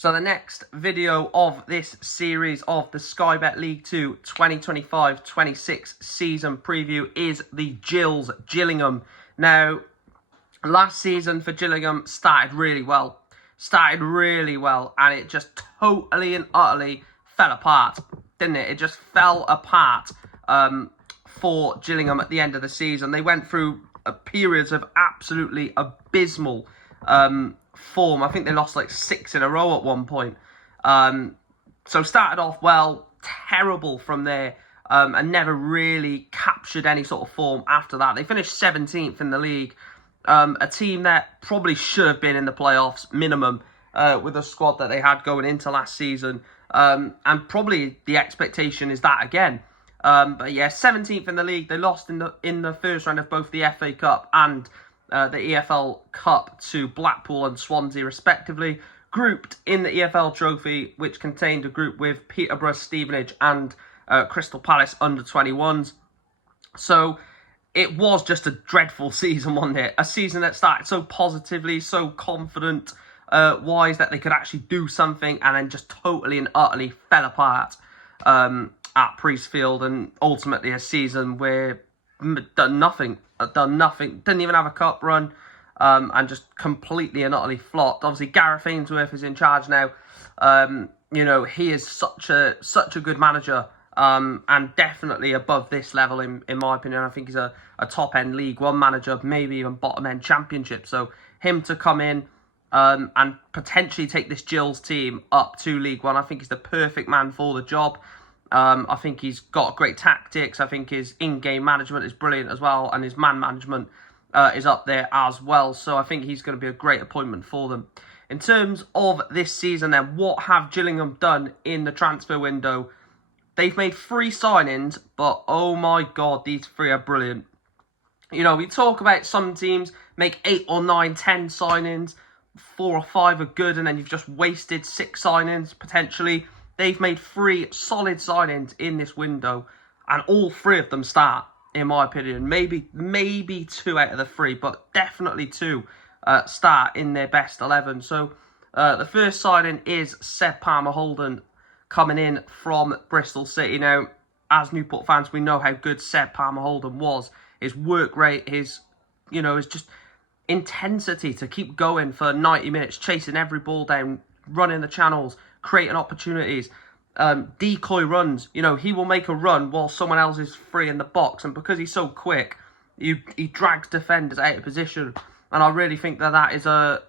So the next video of this series of the Sky Bet League 2 2025-26 season preview is the Gillingham. Now, last season for Gillingham started really well. And it just totally and utterly fell apart, didn't it? It just fell apart for Gillingham at the end of the season. They went through periods of absolutely abysmal form. I think they lost like 6 in a row at one point. So started off well, terrible from there, and never really captured any sort of form after that. They finished 17th in the league, a team that probably should have been in the playoffs minimum with the squad that they had going into last season, and probably the expectation is that again. But yeah, 17th in the league. They lost in the first round of both the FA Cup and the EFL Cup to Blackpool and Swansea respectively, grouped in the EFL Trophy, which contained a group with Peterborough, Stevenage and Crystal Palace under-21s. So it was just a dreadful season, wasn't it? A season that started so positively, so confident wise that they could actually do something, and then just totally and utterly fell apart at Priestfield, and ultimately a season where done nothing, didn't even have a cup run, and just completely and utterly flopped. Obviously, Gareth Ainsworth is in charge now. You know, he is such a good manager, and definitely above this level in my opinion. I think he's a top-end League One manager, maybe even bottom-end Championship. So him to come in and potentially take this Gills team up to League One, I think he's the perfect man for the job. I think he's got great tactics. I think his in-game management is brilliant as well, and his man management is up there as well. So I think he's going to be a great appointment for them. In terms of this season then, what have Gillingham done in the transfer window? They've made 3 signings, but oh my God, these 3 are brilliant. You know, we talk about some teams make 8 or 9, 10 signings, 4 or 5 are good, and then you've just wasted 6 signings potentially. They've made 3 solid signings in this window, and all 3 of them start, in my opinion. Maybe 2 out of the 3, but definitely 2 start in their best 11. So the first signing is Seb Palmer-Houlden, coming in from Bristol City. Now, as Newport fans, we know how good Seb Palmer-Houlden was. His work rate, his just intensity to keep going for 90 minutes, chasing every ball down, running the channels, creating opportunities, decoy runs. You know, he will make a run while someone else is free in the box, and because he's so quick, he drags defenders out of position. And I really think that is a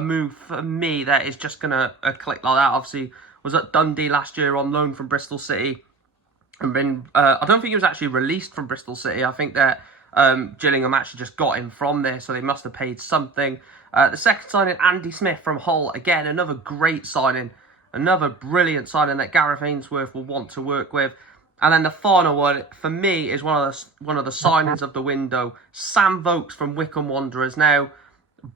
move for me that is just gonna click like that. Obviously, was at Dundee last year on loan from Bristol City, and been I don't think he was actually released from Bristol City. I think that Gillingham actually just got him from there, so they must have paid something. The second signing, Andy Smith from Hull, again another great signing. Another brilliant signing that Gareth Ainsworth will want to work with. And then the final one, for me, is one of the signings of the window. Sam Vokes from Wycombe Wanderers. Now,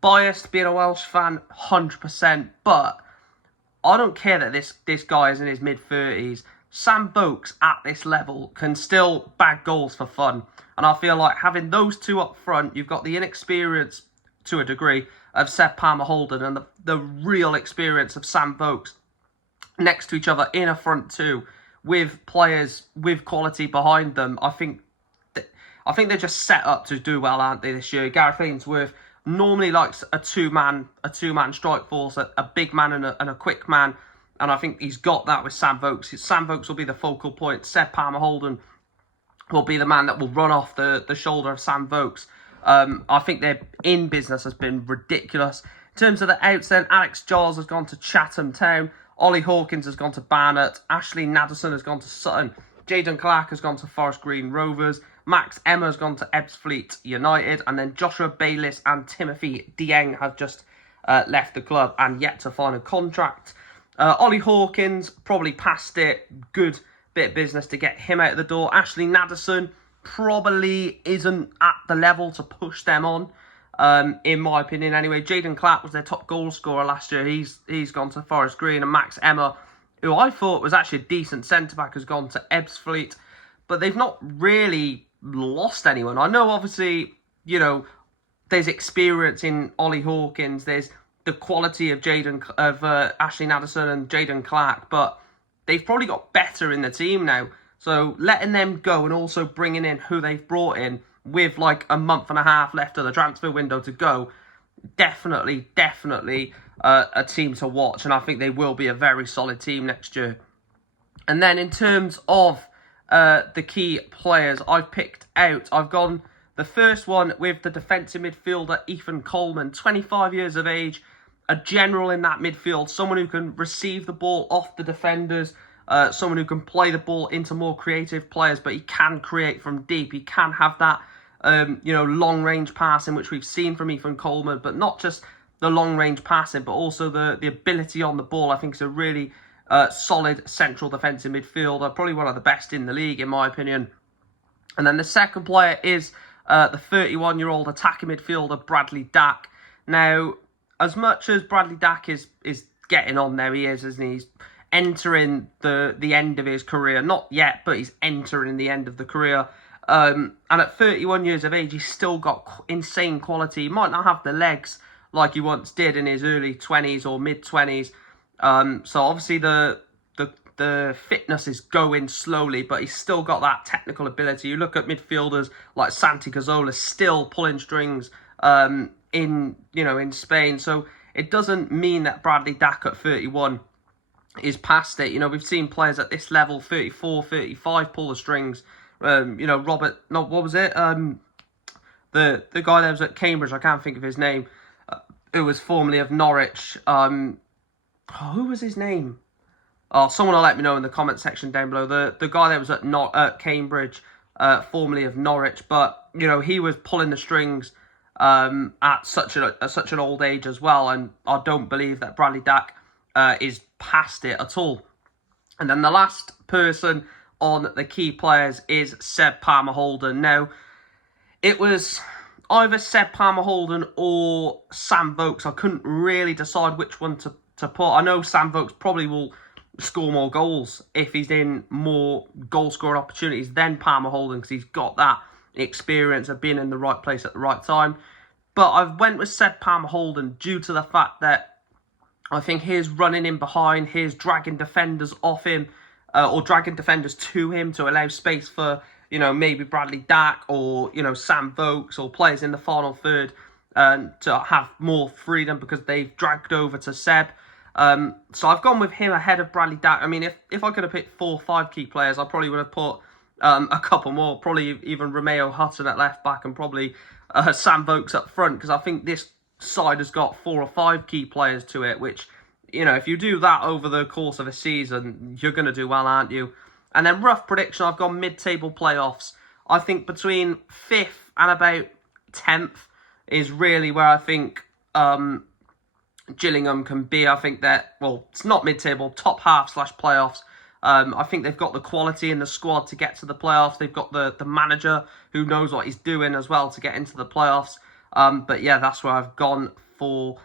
biased being a Welsh fan, 100%. But I don't care that this guy is in his mid-30s. Sam Vokes at this level can still bag goals for fun. And I feel like having those 2 up front, you've got the inexperience, to a degree, of Seb Palmer-Houlden and the real experience of Sam Vokes next to each other in a front 2 with players with quality behind them. I think they're just set up to do well, aren't they, this year? Gareth Ainsworth normally likes a two-man strike force, a big man and a quick man, and I think he's got that with Sam Vokes. Sam Vokes will be the focal point. Seb Palmer-Houlden will be the man that will run off the shoulder of Sam Vokes. I think their in business has been ridiculous. In terms of the outs then, Alex Giles has gone to Chatham Town. Ollie Hawkins has gone to Barnet. Ashley Naderson has gone to Sutton. Jayden Clark has gone to Forest Green Rovers. Max Emma has gone to Ebbsfleet United. And then Joshua Bayliss and Timothy Dieng have just left the club and yet to find a contract. Ollie Hawkins, probably past it. Good bit of business to get him out of the door. Ashley Naderson probably isn't at the level to push them on. In my opinion anyway. Jayden Clark was their top goal scorer last year. He's gone to Forest Green. And Max Emma, who I thought was actually a decent centre-back, has gone to Ebbsfleet. But they've not really lost anyone. I know, obviously, you know, there's experience in Ollie Hawkins. There's the quality of Ashley Nadesan and Jaden Clark, but they've probably got better in the team now. So letting them go and also bringing in who they've brought in with like a month and a half left of the transfer window to go, definitely a team to watch. And I think they will be a very solid team next year. And then in terms of the key players I've picked out, I've gone the first one with the defensive midfielder Ethan Coleman, 25 years of age, a general in that midfield, someone who can receive the ball off the defenders, someone who can play the ball into more creative players, but he can create from deep. He can have that, long-range passing, which we've seen from Ethan Coleman, but not just the long-range passing, but also the ability on the ball. I think is a really solid central defensive midfielder, probably one of the best in the league, in my opinion. And then the second player is the 31-year-old attacking midfielder, Bradley Dack. Now, as much as Bradley Dack is getting on there, he is, isn't he? He's entering the end of his career. Not yet, but he's entering the end of the career. And at 31 years of age, he's still got insane quality. He might not have the legs like he once did in his early 20s or mid-20s. So obviously the fitness is going slowly, but he's still got that technical ability. You look at midfielders like Santi Cazorla still pulling strings in Spain. So it doesn't mean that Bradley Dack at 31 is past it. We've seen players at this level, 34, 35, pull the strings. The guy that was at Cambridge, I can't think of his name, who was formerly of Norwich. Who was his name? Oh, someone will let me know in the comment section down below. The guy that was at Cambridge, formerly of Norwich, but he was pulling the strings at such an old age as well, and I don't believe that Bradley Dack is past it at all. And then the last person on the key players is Seb Palmer-Houlden. Now, it was either Seb Palmer-Houlden or Sam Vokes. I couldn't really decide which one to put. I know Sam Vokes probably will score more goals if he's in more goal-scoring opportunities than Palmer-Houlden, because he's got that experience of being in the right place at the right time. But I went with Seb Palmer-Houlden due to the fact that I think his running in behind, his dragging defenders off him, or dragging defenders to him to allow space for, maybe Bradley Dack or, Sam Vokes or players in the final third to have more freedom because they've dragged over to Seb. So I've gone with him ahead of Bradley Dack. I mean, if I could have picked 4 or 5 key players, I probably would have put a couple more, probably even Romeo Hutton at left back and probably Sam Vokes up front, because I think this side has got 4 or 5 key players to it, which, if you do that over the course of a season, you're going to do well, aren't you? And then rough prediction, I've gone mid-table playoffs. I think between 5th and about 10th is really where I think Gillingham can be. I think that, it's not mid-table, top half / playoffs. I think they've got the quality in the squad to get to the playoffs. They've got the manager who knows what he's doing as well to get into the playoffs. But yeah, that's where I've gone for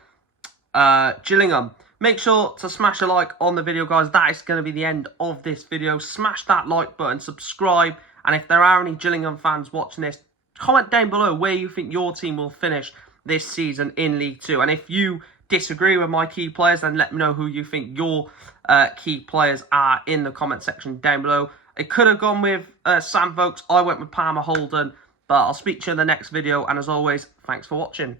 Gillingham. Make sure to smash a like on the video, guys. That is going to be the end of this video. Smash that like button, subscribe, and if there are any Gillingham fans watching this, comment down below where you think your team will finish this season in League 2. And if you disagree with my key players, then let me know who you think your key players are in the comment section down below. It could have gone with Sam Vokes. I went with Palmer-Houlden, but I'll speak to you in the next video. And as always, thanks for watching.